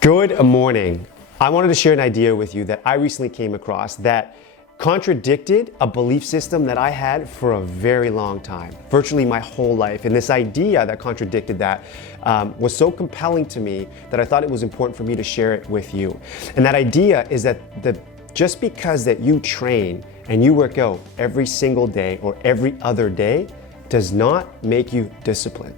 Good morning. I wanted to share an idea with you that I recently came across that contradicted a belief system that I had for a very long time, virtually my whole life. And this idea that contradicted that was so compelling to me that I thought it was important for me to share it with you. And that idea is that just because that you train and you work out every single day or every other day does not make you disciplined.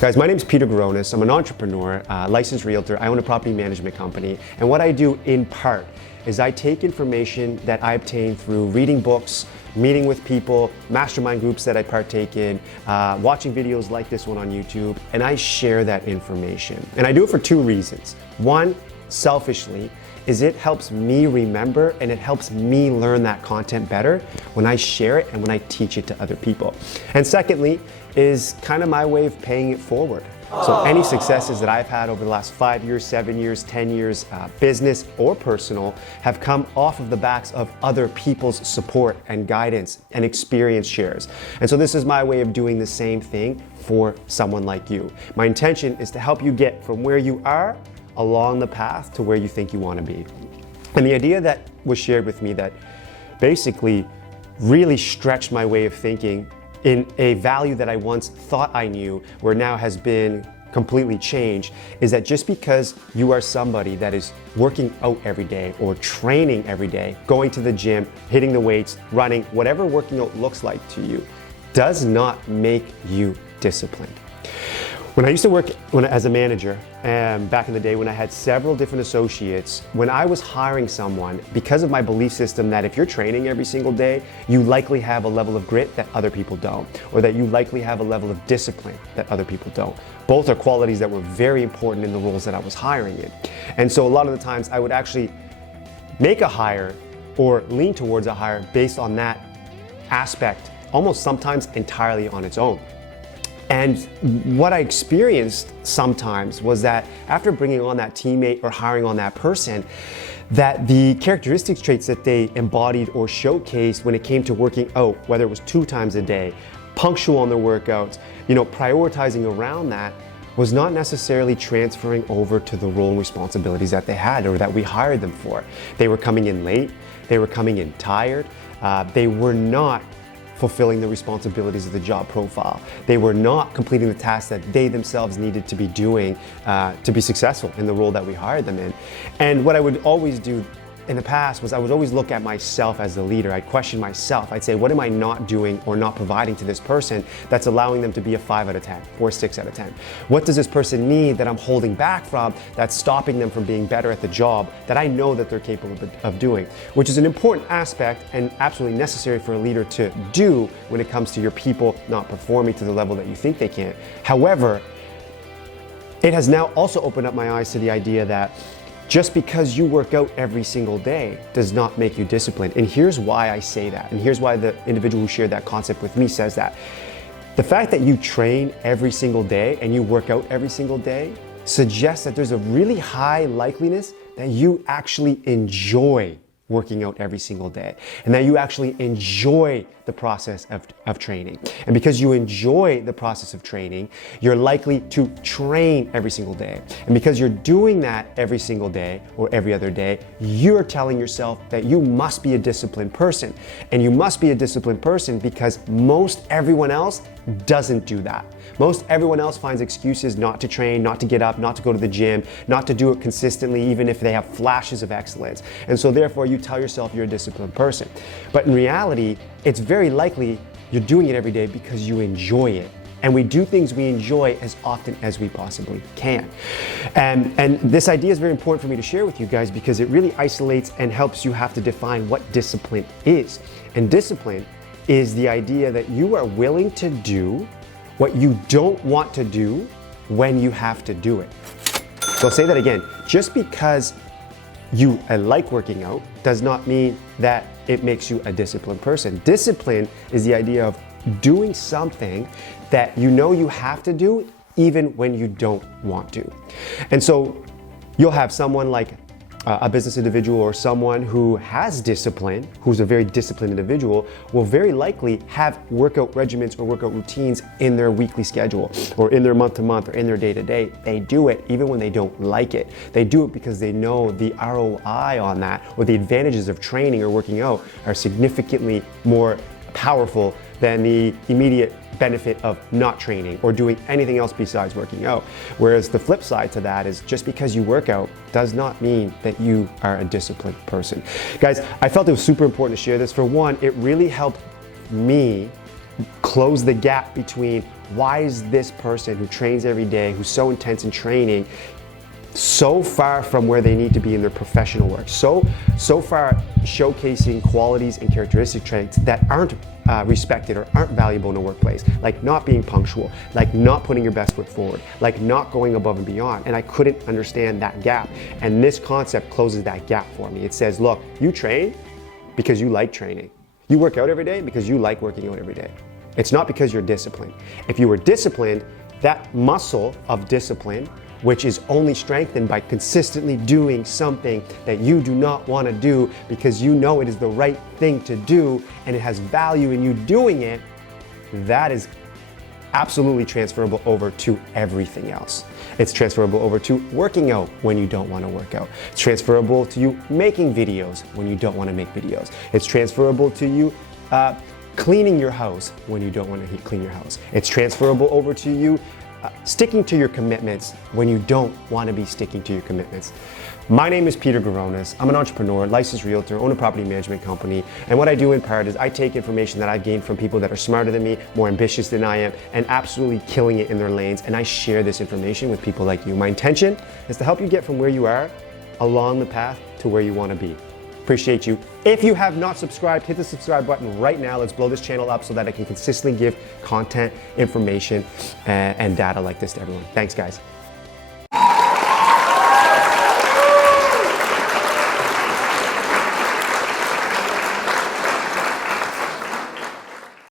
Guys, my name is Peter Garonis. I'm an entrepreneur, licensed realtor. I own a property management company. And what I do in part is I take information that I obtain through reading books, meeting with people, mastermind groups that I partake in, watching videos like this one on YouTube, and I share that information. And I do it for two reasons. One, selfishly, is it helps me remember and it helps me learn that content better when I share it and when I teach it to other people. And secondly, is kind of my way of paying it forward. So any successes that I've had over the last 5 years, 7 years, 10 years, business or personal, have come off of the backs of other people's support and guidance and experience shares. And so this is my way of doing the same thing for someone like you. My intention is to help you get from where you are along the path to where you think you want to be. And the idea that was shared with me that basically really stretched my way of thinking in a value that I once thought I knew, where now has been completely changed, is that just because you are somebody that is working out every day or training every day, going to the gym, hitting the weights, running, whatever working out looks like to you, does not make you disciplined. When I used to work as a manager, back in the day when I had several different associates, when I was hiring someone, because of my belief system that if you're training every single day, you likely have a level of grit that other people don't, or that you likely have a level of discipline that other people don't. Both are qualities that were very important in the roles that I was hiring in. And so a lot of the times I would actually make a hire or lean towards a hire based on that aspect, almost sometimes entirely on its own. And what I experienced sometimes was that after bringing on that teammate or hiring on that person, that the characteristics traits that they embodied or showcased when it came to working out, whether it was 2 times a day, punctual on their workouts, prioritizing around that, was not necessarily transferring over to the role and responsibilities that they had or that we hired them for. They were coming in late, they were coming in tired, they were not fulfilling the responsibilities of the job profile. They were not completing the tasks that they themselves needed to be doing to be successful in the role that we hired them in. And what I would always do in the past was I would always look at myself as the leader. I'd question myself. I'd say, what am I not doing or not providing to this person that's allowing them to be a 5 out of 10 or 6 out of 10? What does this person need that I'm holding back from that's stopping them from being better at the job that I know that they're capable of doing? Which is an important aspect and absolutely necessary for a leader to do when it comes to your people not performing to the level that you think they can. However, it has now also opened up my eyes to the idea that just because you work out every single day does not make you disciplined. And here's why I say that. And here's why the individual who shared that concept with me says that. The fact that you train every single day and you work out every single day suggests that there's a really high likeliness that you actually enjoy working out every single day and that you actually enjoy the process of training. And because you enjoy the process of training, you're likely to train every single day. And because you're doing that every single day or every other day, you're telling yourself that you must be a disciplined person. And you must be a disciplined person because most everyone else doesn't do that. Most everyone else finds excuses not to train, not to get up, not to go to the gym, not to do it consistently, even if they have flashes of excellence. And so therefore you tell yourself you're a disciplined person. But in reality, it's very likely you're doing it every day because you enjoy it. And we do things we enjoy as often as we possibly can. And this idea is very important for me to share with you guys because it really isolates and helps you have to define what discipline is. And discipline is the idea that you are willing to do what you don't want to do when you have to do it. So I'll say that again. Just because you like working out does not mean that it makes you a disciplined person. Discipline is the idea of doing something that you know you have to do even when you don't want to. And so you'll have someone like a business individual or someone who has discipline, who's a very disciplined individual, will very likely have workout regimens or workout routines in their weekly schedule or in their month to month or in their day to day. They do it even when they don't like it. They do it because they know the ROI on that, or the advantages of training or working out, are significantly more powerful than the immediate benefit of not training or doing anything else besides working out. Whereas the flip side to that is, just because you work out does not mean that you are a disciplined person. Guys, I felt it was super important to share this. For one, it really helped me close the gap between why is this person who trains every day, who's so intense in training, so far from where they need to be in their professional work, so far showcasing qualities and characteristic traits that aren't respected or aren't valuable in a workplace, like not being punctual, like not putting your best foot forward, like not going above and beyond. And I couldn't understand that gap. And this concept closes that gap for me. It says, look, you train because you like training. You work out every day because you like working out every day. It's not because you're disciplined. If you were disciplined, that muscle of discipline, which is only strengthened by consistently doing something that you do not want to do because you know it is the right thing to do and it has value in you doing it, that is absolutely transferable over to everything else. It's transferable over to working out when you don't want to work out. It's transferable to you making videos when you don't want to make videos. It's transferable to you cleaning your house when you don't want to clean your house. It's transferable over to you sticking to your commitments when you don't want to be sticking to your commitments. My name is Peter Garonis. I'm an entrepreneur, licensed realtor, own a property management company, and what I do in part is I take information that I've gained from people that are smarter than me, more ambitious than I am, and absolutely killing it in their lanes, and I share this information with people like you. My intention is to help you get from where you are along the path to where you want to be. Appreciate you. If you have not subscribed, hit the subscribe button right now. Let's blow this channel up so that I can consistently give content, information, and data like this to everyone. Thanks, guys.